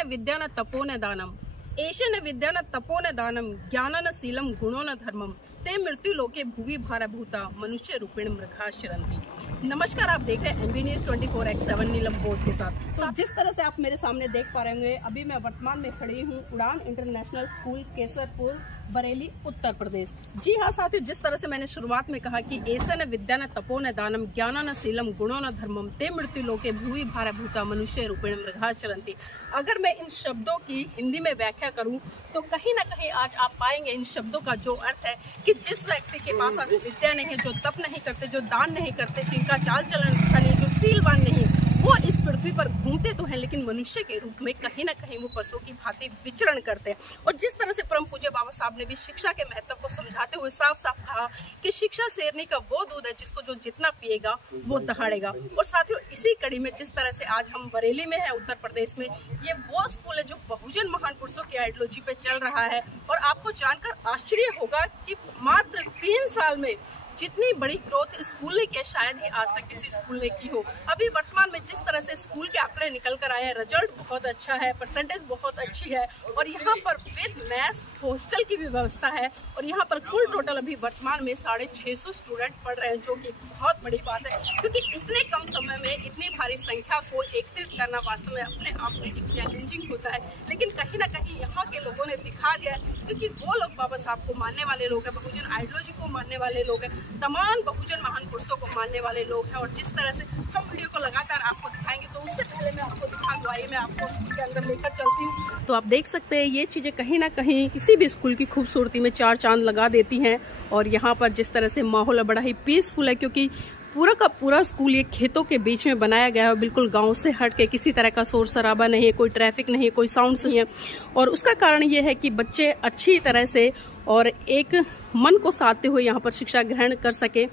न विद्या न तपो न दानम, एष न विद्या न तपो न दानम, ज्ञान न शीलम गुणो न धर्मम, ते मृत्यु लोके भुवि भारभूता मनुष्य रूपेण मृगा चरन्ति। नमस्कार, आप देख रहे हैं एनबी न्यूज़ 24x7 नीलम बोर्ड के साथ। तो जिस तरह से आप मेरे सामने देख पा रहे होंगे, अभी मैं वर्तमान में खड़ी हूँ उड़ान इंटरनेशनल स्कूल केसरपुर बरेली उत्तर प्रदेश। जी हाँ साथियों, जिस तरह से मैंने शुरुआत में कहा कि ऐसा न विद्या न तपो न दानम, ज्ञान न शीलम गुणो न धर्मम, ते मृत्यु लोके भुवि भारभूता मनुष्य रूपेण मृगा चरन्ति। अगर मैं इन शब्दों की हिंदी में व्याख्या करूं तो कहीं ना कहीं आज आप पाएंगे इन शब्दों का जो अर्थ है कि जिस व्यक्ति के पास अगर विद्या नहीं है, जो तप नहीं करते, जो दान नहीं करते, जिनका चाल चलन अच्छा नहीं, जो शीलवान नहीं, वो इस पृथ्वी पर घूमते तो हैं लेकिन मनुष्य के रूप में कहीं ना कहीं वो पशुओं की भांति विचरण करते हैं। और जिस तरह से परम पूज्य बाबा साहब ने भी शिक्षा के महत्व को समझाते हुए साफ साफ कहा कि शिक्षा शेरनी का वो दूध है जिसको जो जितना पिएगा वो दहाड़ेगा। और साथियों, इसी कड़ी में जिस तरह से आज हम बरेली में है उत्तर प्रदेश में, ये वो स्कूल है जो बहुजन महान पुरुषों की आइडियोलॉजी पे चल रहा है। और आपको जानकर आश्चर्य होगा कि मात्र 3 साल में जितनी बड़ी ग्रोथ स्कूल ने किया, शायद ही आज तक किसी स्कूल ने की हो। अभी वर्तमान में जिस तरह से स्कूल के आंकड़े निकल कर आए हैं, रिजल्ट बहुत अच्छा है, परसेंटेज बहुत अच्छी है और यहाँ पर विद मैथ्स हॉस्टल की भी व्यवस्था है। और यहाँ पर कुल टोटल अभी वर्तमान में 650 स्टूडेंट पढ़ रहे हैं, जो कि बहुत बड़ी बात है, क्योंकि इतने कम समय में इतनी भारी संख्या को एकत्रित करना वास्तव में अपने आप में एक चैलेंजिंग होता है। लेकिन कहीं ना कहीं यहाँ के लोगों ने दिखा दिया है, क्योंकि वो लोग बाबा साहब को मानने वाले लोग हैं, बहुजन आइडियोलॉजी को मानने वाले लोग हैं, तमाम बहुजन महान पुरुषों को मानने वाले लोग हैं। और जिस तरह से हम वीडियो को लगातार आपको दिखाएंगे, तो उससे पहले मैं आपको दिखा दूँ, आइए मैं आपको स्कूल के अंदर लेकर चलती हूँ। तो आप देख सकते हैं ये चीज़ें कहीं ना कहीं किसी भी स्कूल की खूबसूरती में 4 चांद लगा देती हैं। और यहाँ पर जिस तरह से माहौल बड़ा ही पीसफुल है, क्योंकि पूरा का पूरा स्कूल ये खेतों के बीच में बनाया गया है, बिल्कुल गांव से हट के, किसी तरह का शोर शराबा नहीं है, कोई ट्रैफिक नहीं है, कोई साउंड नहीं है। और उसका कारण ये है कि बच्चे अच्छी तरह से और एक मन को साधते हुए यहाँ पर शिक्षा ग्रहण कर सके।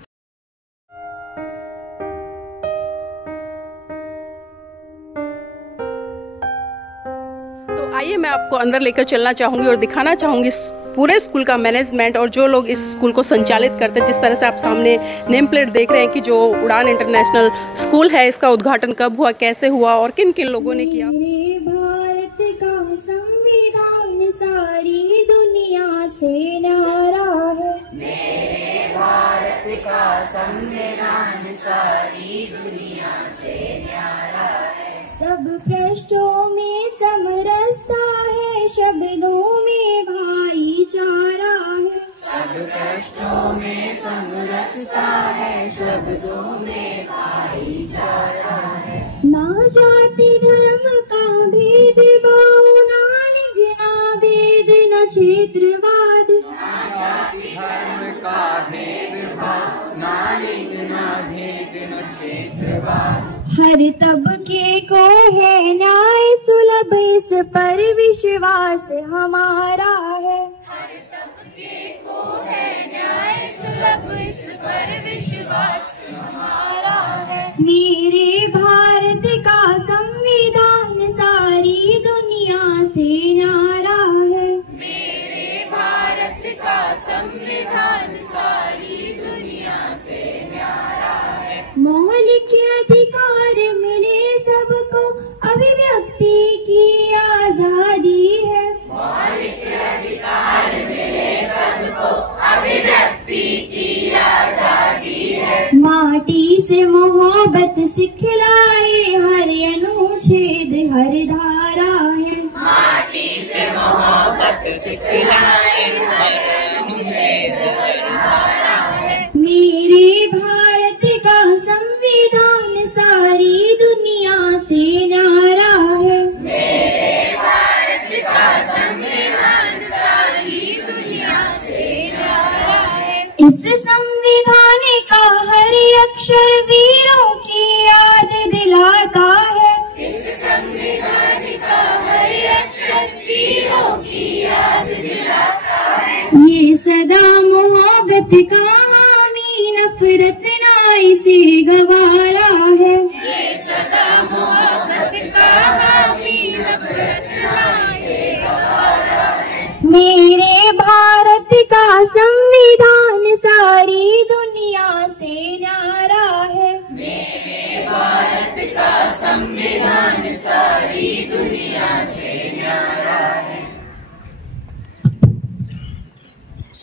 तो आइए मैं आपको अंदर लेकर चलना चाहूँगी और दिखाना चाहूँगी पूरे स्कूल का मैनेजमेंट और जो लोग इस स्कूल को संचालित करते हैं। जिस तरह से आप सामने नेम प्लेट देख रहे हैं कि जो उड़ान इंटरनेशनल स्कूल है, इसका उद्घाटन कब हुआ, कैसे हुआ और किन किन लोगों ने किया। मेरे भारत का संविधान सारी दुनिया से न्यारा है, मेरे भारत का संविधान सारी दुनिया से न्यारा है। सब पृष्ठों में समरसता है, शब्दों में भाईचारा है। सब पृष्ठों में समरसता है, शब्दों में भाईचारा है। ना जाति धर्म का भेदभाव, ना लिंग ना भेद न क्षेत्रवाद, ना जाति धर्म का भेदभाव, ना लिंग ना भेद न क्षेत्रवाद। हर तबके को है न्याय सुलभ, इस पर विश्वास हमारा है। हर तबके को है न्याय सुलभ, इस पर विश्वास हमारा है। मेरे भारत का संविधान सारी दुनिया से न्यारा है, मेरे भारत का संविधान सारी दुनिया से न्यारा है। मौलिक अधिकार मिले सबको, अभिव्यक्ति की आजादी है। मौलिक अधिकार मिले सबको, अभिव्यक्ति की आजादी है। माटी से मोहब्बत सिखलाए हर अनुच्छेद हर धारा है। माटी से मोहब्बत सिखलाए हर अनुच्छेद हर धारा है। मेरे भारत का संविधान सारी दुनिया से न्यारा है, मेरे भारत का संविधान सारी दुनिया से न्यारा है। इस संविधान का हर अक्षर वीरों की याद दिलाता है, इस संविधान का हर अक्षर वीरों की याद दिलाता है। ये सदा मोहब्बत का हामी, नफरत ना इसे गवारा है। ये सदा मोहब्बत का हामी, नफरत ना इसे गवारा है। मेरे भारत का संविधान सारी दुनिया से न्यारा है, मेरे भारत का संविधान सारी दुनिया से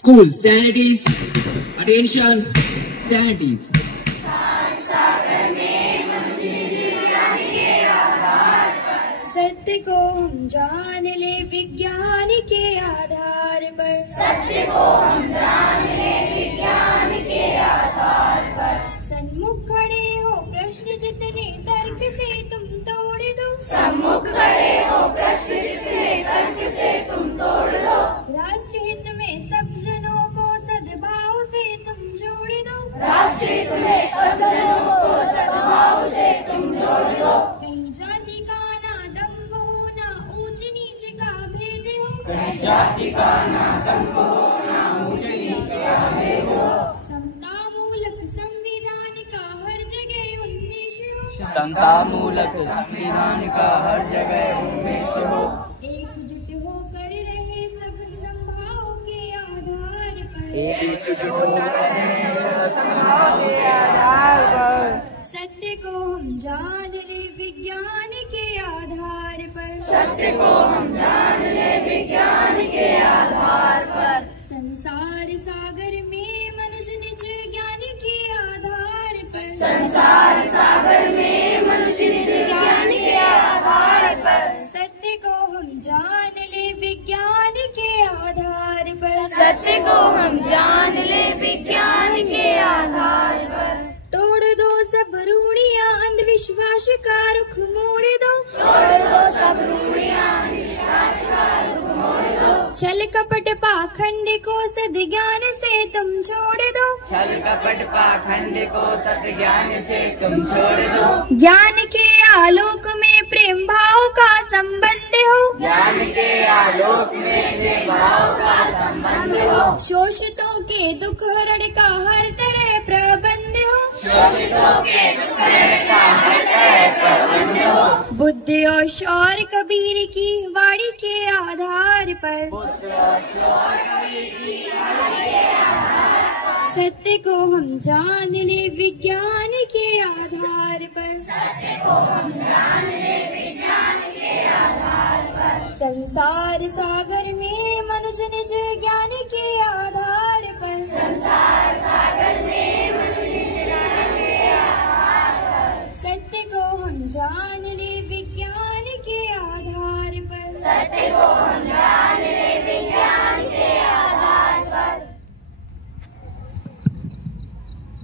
School, stand at ease. Attention, stand at ease. सत्य को हम जान ले विज्ञान के आधार पर। सत्य को हम जान ले विज्ञान के आधार पर। सन्मुख खड़े हो प्रश्न जितने तर्क से तुम तोड़ दो। सन्मुख खड़े हो प्रश्न जितने तर्क से तुम तोड़ दो। राष्ट्र हित में सब जनों को सद्भाव से तुम जोड़ दो। राष्ट्र हित में सब जनों को सद्भाव से तुम जोड़ दो। कहीं जाति का ना दम्भ हो ना ऊंच नीच का भेद हो। कहीं जाति का ना दम्भ हो ना ऊंच नीच का भेद हो। समता मूलक संविधान का हर जगह उन्मेष हो। समता मूलक संविधान का हर जगह उन्मेष हो। एकजुट होकर रहे सब संभाव के आधार पर। एकजुट होकर रहे सब संभाव के आधार पर। सत्य को हम जान ले विज्ञान के आधार पर। सत्य को हम जान ले विज्ञान के आधार पर। संसार सागर में मनुष्य निज ज्ञान के आधार पर। संसार सागर में मनुष्य निज ज्ञान के आधार पर। सत्य को हम जान ले विज्ञान के आधार पर। सत्य को हम जान ले विज्ञान के आधार पर। तोड़ दो सब रूढ़ियां अंधविश्वास का रुख मोड़ दो। तोड़ दो सब रूढ़ियां अंधविश्वास का रुख मोड़ दो। छल कपट पाखंड को सद्ज्ञान से तुम छोड़ दो। छल कपट पाखंड को सत्य ज्ञान से तुम छोड़ दो। ज्ञान के आलोक में प्रेम भाव का संबंध हो। ज्ञान के आलोक में प्रेम भाव का संबंध हो। शोषितों के दुख हरण का हर तरह प्रबंध हो। शोषितों के दुख हरण का हर तरह प्रबंध हो। बुद्ध और शौर कबीर की वाणी के आधार पर। सत्य को हम जान ले विज्ञान के आधार पर। सत्य को हम जान ले विज्ञान के आधार पर। संसार सागर में मनुष्य निज ज्ञान के आधार पर। संसार सागर में मनुष्य निज ज्ञान के आधार पर। सत्य को हम जान ले विज्ञान के आधार पर। सत्य को हम जान ले विज्ञान के आधार पर।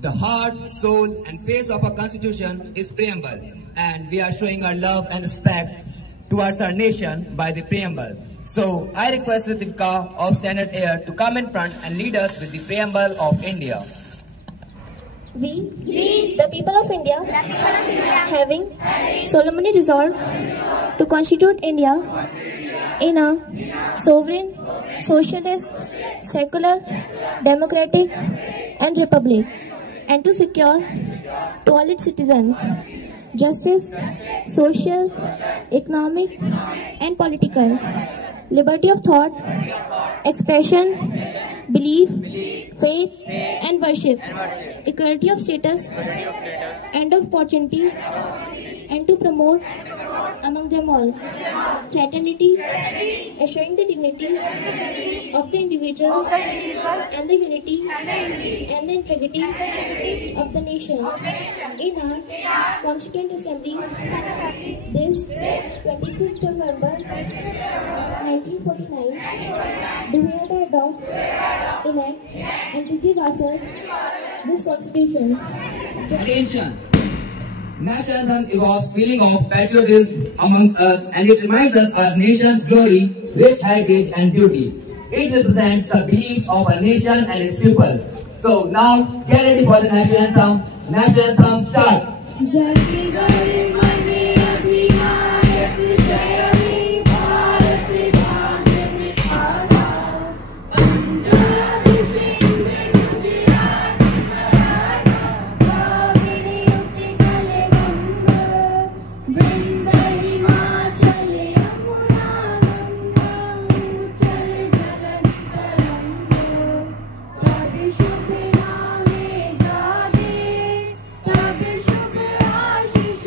The heart, soul and face of our constitution is preamble, and we are showing our love and respect towards our nation by the preamble. So I request Ritvika of Standard Air to come in front and lead us with the preamble of India. We, the people of India, having solemnly resolved to constitute India in a sovereign, socialist, secular, democratic and republic, and to secure to all its citizens justice, social, economic and political, liberty of thought, expression, belief, faith and worship, equality of status and of opportunity, and to promote among them all fraternity, assuring the dignity of the individual and the unity and the integrity of the nation. In our Constituent Assembly, this 25th November 1949, do hereby adopt, enact and to give ourselves this Constitution. Attention! National anthem evokes feeling of patriotism amongst us, and it reminds us of our nation's glory, rich heritage and beauty. It represents the beliefs of our nation and its people. So now, get ready for the national anthem. National anthem, start! जय गणमनि अधिनायक जय हे भारत भाग्य विधाता। पंजाब सिंध गुजरात मराठा द्राविड़ उत्कल वंग वृंद हिमाचल यमुना गंगा उच्चल जलध तरंग। तब शुभ नामे जागे तब शुभ आशीष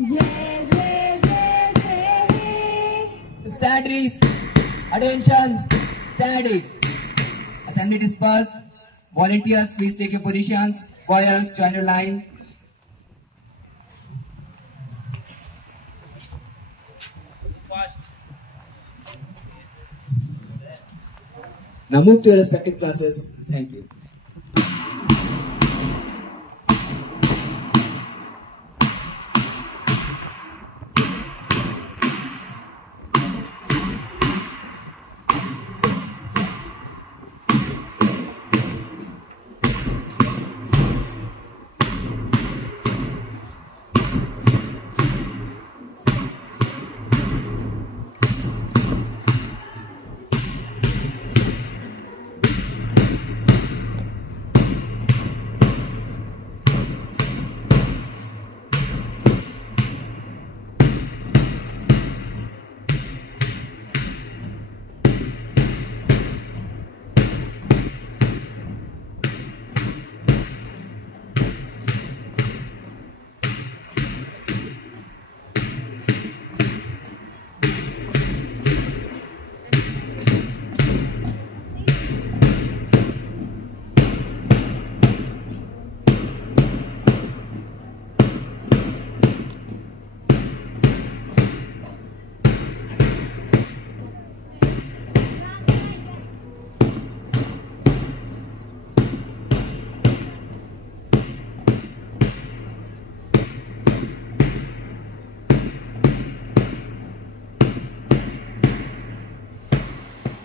जय जय जय जय हे। Studies, attention, studies. Assembly dispersed. Volunteers, please take your positions. Choirs, join your line. Now move to your respective classes. Thank you.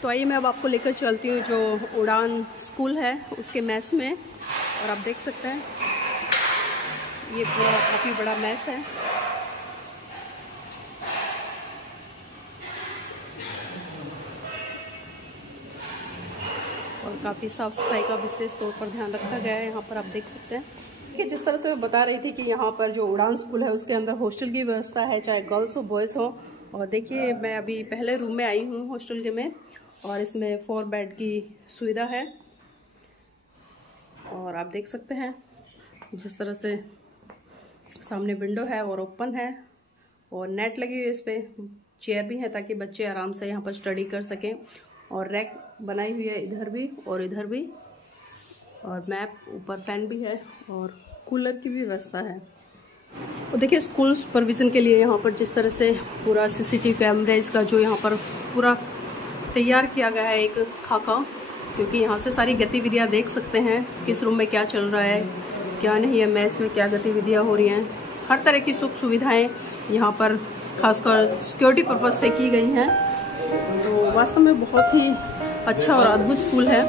तो आइए मैं अब आपको लेकर चलती हूँ जो उड़ान स्कूल है उसके मैस में। और आप देख सकते हैं ये पूरा काफ़ी बड़ा मैस है। और काफ़ी साफ़ सफाई का विशेष तौर पर ध्यान रखा गया है यहाँ पर, आप देख सकते हैं कि जिस तरह से मैं बता रही थी कि यहाँ पर जो उड़ान स्कूल है उसके अंदर हॉस्टल की व्यवस्था है, चाहे गर्ल्स हो बॉयज़ हो। और देखिए मैं अभी पहले रूम में आई हूँ हॉस्टल के में, और इसमें 4 बेड की सुविधा है। और आप देख सकते हैं जिस तरह से सामने विंडो है और ओपन है, और नेट लगी हुई है, इस पर चेयर भी है ताकि बच्चे आराम से यहाँ पर स्टडी कर सकें। और रैक बनाई हुई है इधर भी और इधर भी, और मैप, ऊपर फैन भी है और कूलर की भी व्यवस्था है। और देखिए स्कूल सुपरविज़न के लिए यहाँ पर जिस तरह से पूरा सीसीटीवी कैमरेज का जो यहाँ पर पूरा तैयार किया गया है एक खाका, क्योंकि यहाँ से सारी गतिविधियाँ देख सकते हैं किस रूम में क्या चल रहा है, क्या नहीं है, मैथ्स में क्या गतिविधियाँ हो रही हैं। हर तरह की सुख सुविधाएं यहाँ पर खासकर सिक्योरिटी पर्पज़ से की गई हैं। तो वास्तव में बहुत ही अच्छा और अद्भुत स्कूल है।